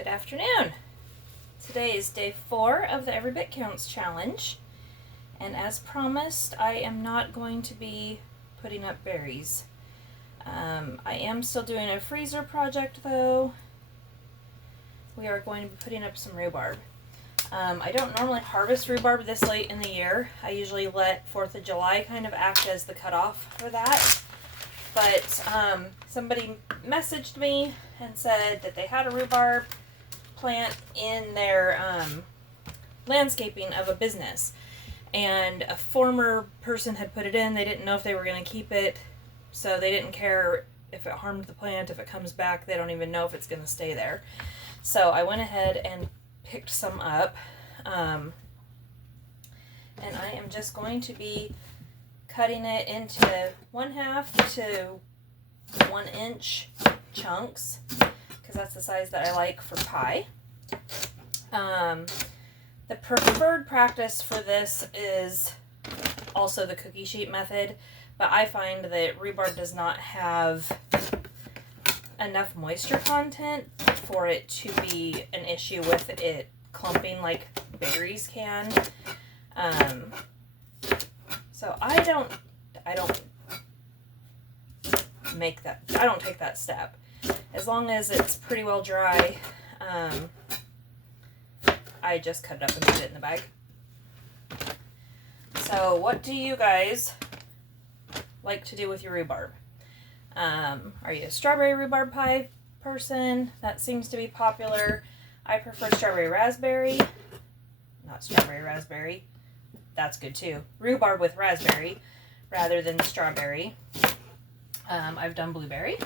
Good afternoon. Today is day 4 of the Every Bit Counts challenge, and as promised, I am not going to be putting up berries. I am still doing a freezer project though. We are going to be putting up some rhubarb. I don't normally harvest rhubarb this late in the year. I usually let 4th of July kind of act as the cutoff for that. But somebody messaged me and said that they had a rhubarb plant in their landscaping of a business. And a former person had put it in. They didn't know if they were going to keep it. So they didn't care if it harmed the plant. If it comes back, they don't even know if it's going to stay there. So I went ahead and picked some up. And I am just going to be cutting it into 1/2 to 1 inch chunks because that's the size that I like for pie. The preferred practice for this is also the cookie sheet method, but I find that rhubarb does not have enough moisture content for it to be an issue with it clumping like berries can. So I don't take that step. As long as it's pretty well dry, I just cut it up and put it in the bag. So what do you guys like to do with your rhubarb? Are you a strawberry rhubarb pie person? That seems to be popular. I prefer strawberry raspberry. Not strawberry raspberry. That's good too. Rhubarb with raspberry rather than strawberry. I've done blueberry.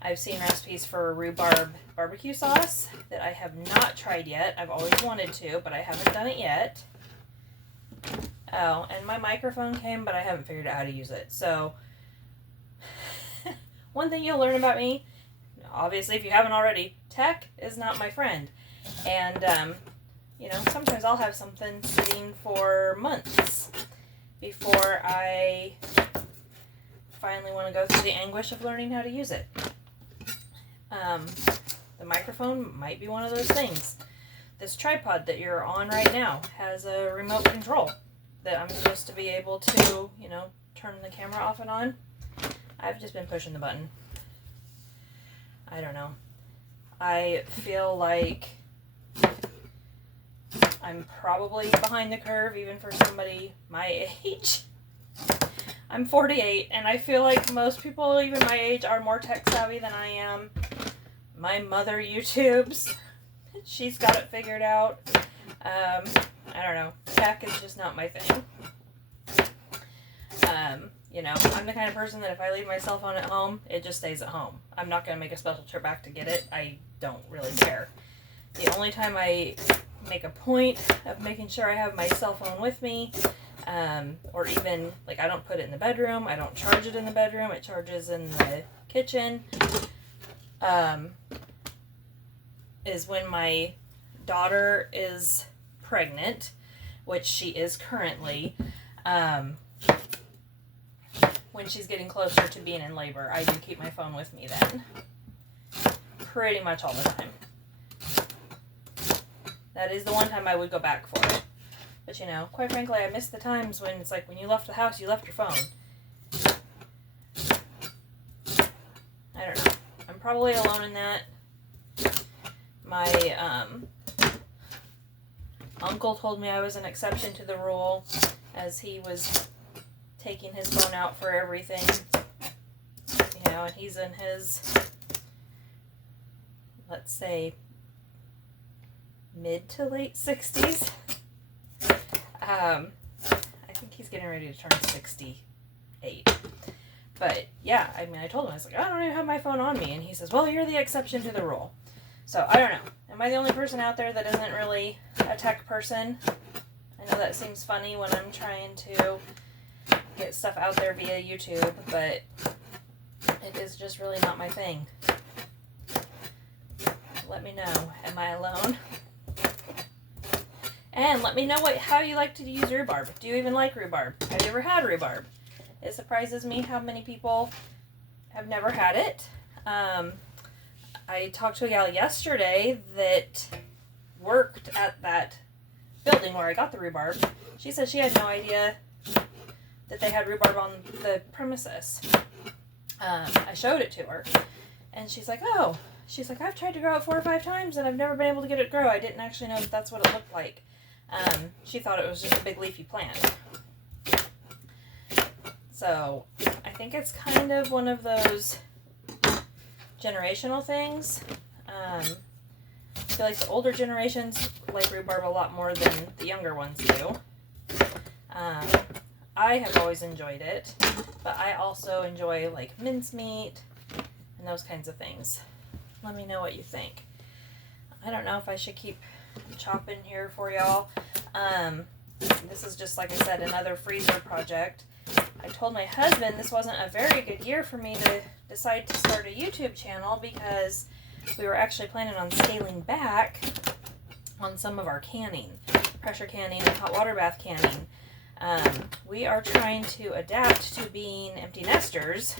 I've seen recipes for rhubarb barbecue sauce that I have not tried yet. I've always wanted to, but I haven't done it yet. Oh, and my microphone came, but I haven't figured out how to use it. So, one thing you'll learn about me, obviously if you haven't already, tech is not my friend. And, sometimes I'll have something sitting for months before I finally want to go through the anguish of learning how to use it. The microphone might be one of those things. This tripod that you're on right now has a remote control that I'm supposed to be able to, turn the camera off and on. I've just been pushing the button. I don't know. I feel like I'm probably behind the curve even for somebody my age. I'm 48 and I feel like most people even my age are more tech savvy than I am. My mother YouTubes. She's got it figured out. I don't know. Tech is just not my thing. I'm the kind of person that if I leave my cell phone at home, it just stays at home. I'm not going to make a special trip back to get it. I don't really care. The only time I make a point of making sure I have my cell phone with me, or even, I don't put it in the bedroom. I don't charge it in the bedroom. It charges in the kitchen. Is when my daughter is pregnant, which she is currently. When she's getting closer to being in labor, I do keep my phone with me then. Pretty much all the time. That is the one time I would go back for it. But quite frankly, I miss the times when it's like when you left the house, you left your phone. I don't know. I'm probably alone in that. My uncle told me I was an exception to the rule as he was taking his phone out for everything. And he's in his, let's say, mid to late 60s. I think he's getting ready to turn 68. But yeah, I told him, I was like, I don't even have my phone on me. And he says, well, you're the exception to the rule. So I don't know. Am I the only person out there that isn't really a tech person? I know that seems funny when I'm trying to get stuff out there via YouTube, but it is just really not my thing. Let me know. Am I alone? And let me know how you like to use rhubarb. Do you even like rhubarb? Have you ever had rhubarb? It surprises me how many people have never had it. I talked to a gal yesterday that worked at that building where I got the rhubarb. She said she had no idea that they had rhubarb on the premises. I showed it to her, and she's like, oh, I've tried to grow it 4 or 5 times, and I've never been able to get it to grow. I didn't actually know that that's what it looked like. She thought it was just a big leafy plant. So I think it's kind of one of those generational things. I feel like the older generations like rhubarb a lot more than the younger ones do. I have always enjoyed it, but I also enjoy like mincemeat and those kinds of things. Let me know what you think. I don't know if I should keep chopping here for y'all. This is just, like I said, another freezer project. I told my husband this wasn't a very good year for me to decide to start a YouTube channel because we were actually planning on scaling back on some of our canning, pressure canning and hot water bath canning. We are trying to adapt to being empty nesters,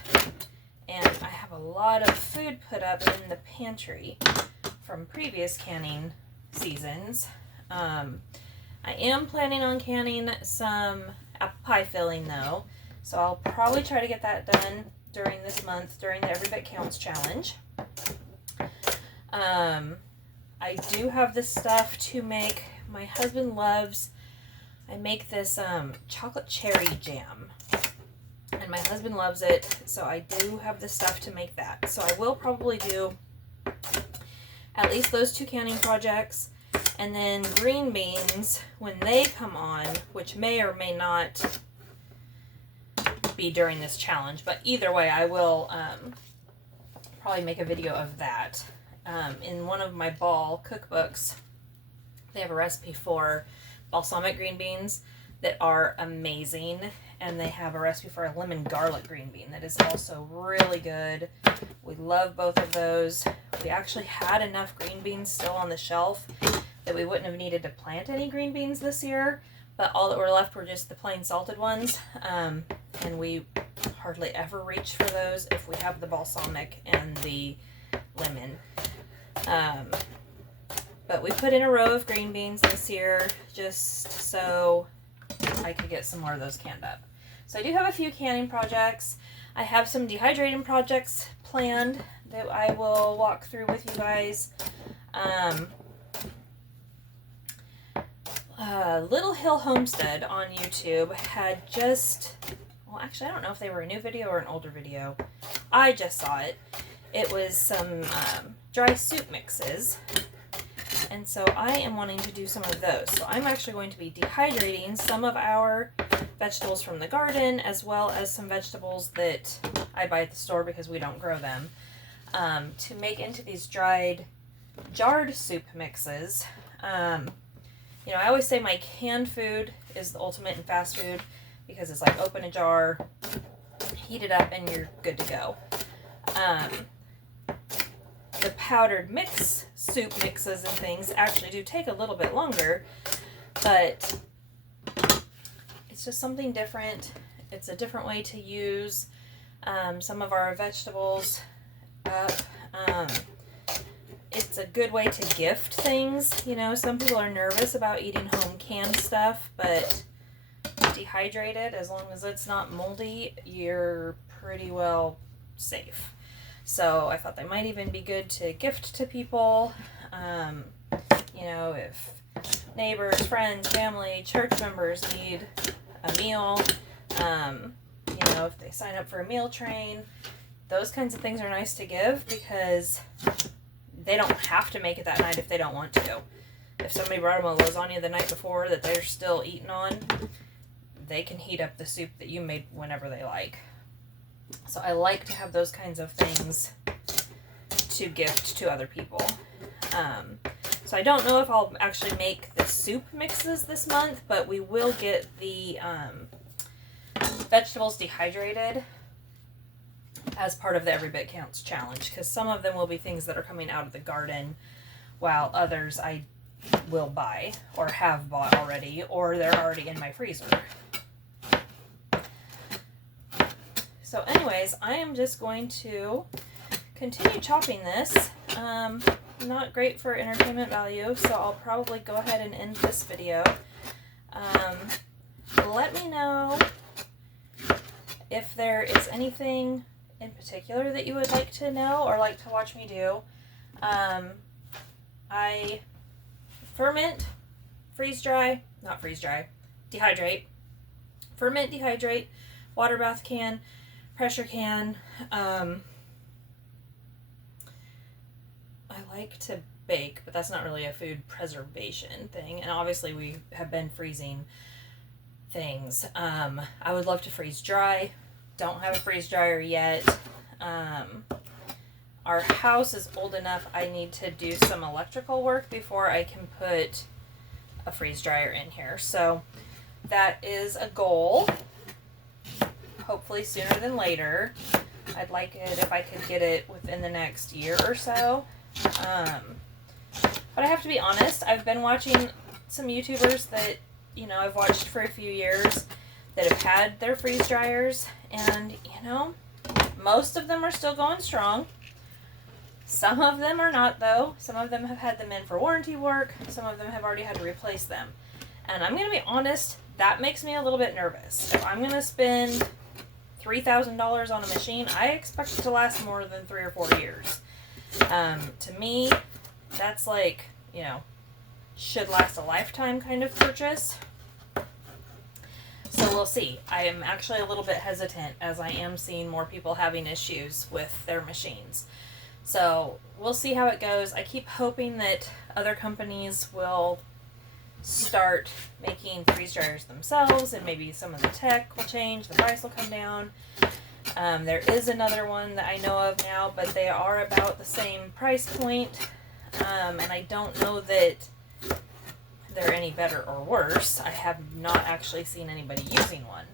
and I have a lot of food put up in the pantry from previous canning seasons. I am planning on canning some apple pie filling though, so I'll probably try to get that done during this month, during the Every Bit Counts challenge. I do have this stuff to make. My husband loves, I make this chocolate cherry jam, and my husband loves it, so I do have the stuff to make that. So I will probably do at least those 2 canning projects, and then green beans when they come on, which may or may not be during this challenge, but either way I will probably make a video of that. In one of my ball cookbooks, they have a recipe for balsamic green beans that are amazing, and they have a recipe for a lemon garlic green bean that is also really good. We love both of those. We actually had enough green beans still on the shelf that we wouldn't have needed to plant any green beans this year, but all that were left were just the plain salted ones, and we hardly ever reach for those if we have the balsamic and the lemon. But we put in a row of green beans this year just so I could get some more of those canned up. So I do have a few canning projects. I have some dehydrating projects planned that I will walk through with you guys. Little Hill Homestead on YouTube had just, well, actually I don't know if they were a new video or an older video. I just saw it. It was some dry soup mixes, and so I am wanting to do some of those. So I'm actually going to be dehydrating some of our vegetables from the garden, as well as some vegetables that I buy at the store because we don't grow them, to make into these dried jarred soup mixes. You know, I always say my canned food is the ultimate in fast food because it's like open a jar, heat it up, and you're good to go. The powdered mix soup mixes and things actually do take a little bit longer, but it's just something different. It's a different way to use some of our vegetables up. It's a good way to gift things. You know, some people are nervous about eating home canned stuff, but dehydrated, as long as it's not moldy, you're pretty well safe. So I thought they might even be good to gift to people. You know, if neighbors, friends, family, church members need a meal, you know, if they sign up for a meal train, those kinds of things are nice to give because they don't have to make it that night if they don't want to. If somebody brought them a lasagna the night before that they're still eating on, they can heat up the soup that you made whenever they like. So I like to have those kinds of things to gift to other people. So I don't know if I'll actually make the soup mixes this month, but we will get the vegetables dehydrated as part of the Every Bit Counts challenge, because some of them will be things that are coming out of the garden, while others I will buy or have bought already, or they're already in my freezer. So anyways, I am just going to continue chopping this. Not great for entertainment value, so I'll probably go ahead and end this video. Let me know if there is anything in particular that you would like to know or like to watch me do. I ferment, dehydrate, ferment, dehydrate, water bath can, pressure can. I like to bake, but that's not really a food preservation thing. And obviously we have been freezing things. I would love to freeze dry. Don't have a freeze dryer yet. Our house is old enough. I need to do some electrical work before I can put a freeze dryer in here. So that is a goal. Hopefully sooner than later. I'd like it if I could get it within the next year or so. But I have to be honest, I've been watching some YouTubers that, you know, I've watched for a few years that have had their freeze dryers, and, you know, most of them are still going strong. Some of them are not, though. Some of them have had them in for warranty work. Some of them have already had to replace them. And I'm going to be honest, that makes me a little bit nervous. If I'm going to spend $3,000 on a machine, I expect it to last more than 3 or 4 years. To me, that's like, you know, should last a lifetime kind of purchase. So we'll see. I am actually a little bit hesitant as I am seeing more people having issues with their machines. So we'll see how it goes. I keep hoping that other companies will start making freeze dryers themselves, and maybe some of the tech will change, the price will come down. There is another one that I know of now, but they are about the same price point, and I don't know that they're any better or worse. I have not actually seen anybody using one.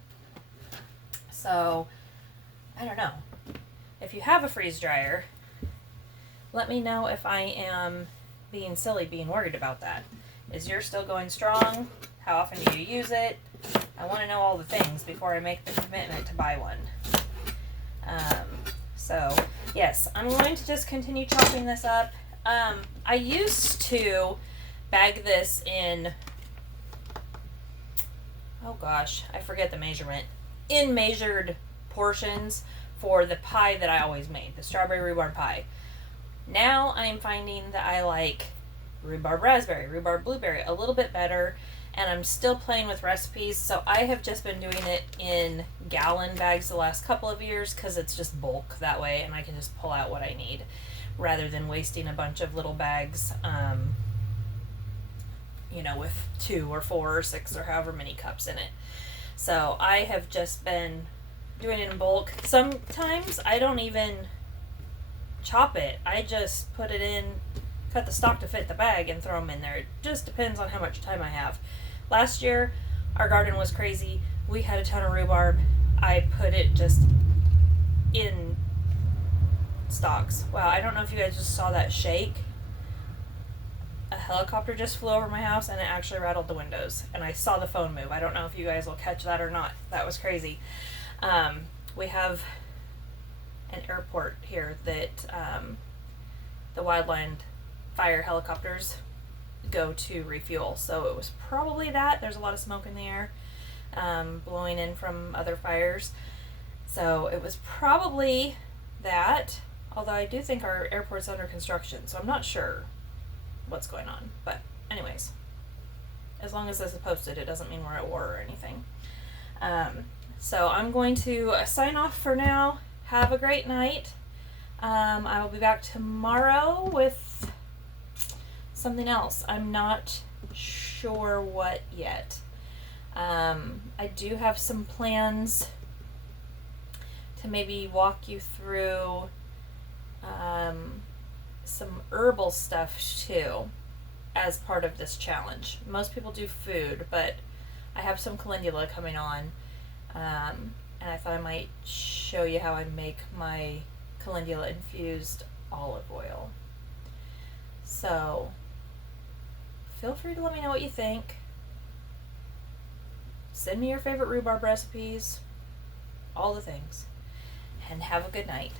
So, I don't know. If you have a freeze dryer, let me know if I am being silly, being worried about that. Is yours still going strong? How often do you use it? I want to know all the things before I make the commitment to buy one. So, yes, I'm going to just continue chopping this up. I used to bag this in, oh gosh, I forget the measurement, in measured portions for the pie that I always made, the strawberry rhubarb pie. Now I'm finding that I like rhubarb raspberry, rhubarb blueberry a little bit better, and I'm still playing with recipes, so I have just been doing it in gallon bags the last couple of years because it's just bulk that way, and I can just pull out what I need rather than wasting a bunch of little bags, you know, with 2 or 4 or 6 or however many cups in it. So I have just been doing it in bulk. Sometimes I don't even chop it. I just put it in, cut the stock to fit the bag, and throw them in there. It just depends on how much time I have. Last year, our garden was crazy. We had a ton of rhubarb. I put it just in stalks. Wow, I don't know if you guys just saw that shake. A helicopter just flew over my house, and it actually rattled the windows. And I saw the phone move. I don't know if you guys will catch that or not. That was crazy. We have an airport here that the wildland fire helicopters go to refuel, so it was probably that. There's a lot of smoke in the air, blowing in from other fires, so it was probably that, although I do think our airport's under construction, so I'm not sure what's going on. But anyways, as long as this is posted, it doesn't mean we're at war or anything. So I'm going to sign off for now. Have a great night. I will be back tomorrow with something else. I'm not sure what yet. I do have some plans to maybe walk you through some herbal stuff too as part of this challenge. Most people do food, but I have some calendula coming on, and I thought I might show you how I make my calendula infused olive oil. So feel free to let me know what you think. Send me your favorite rhubarb recipes, all the things, and have a good night.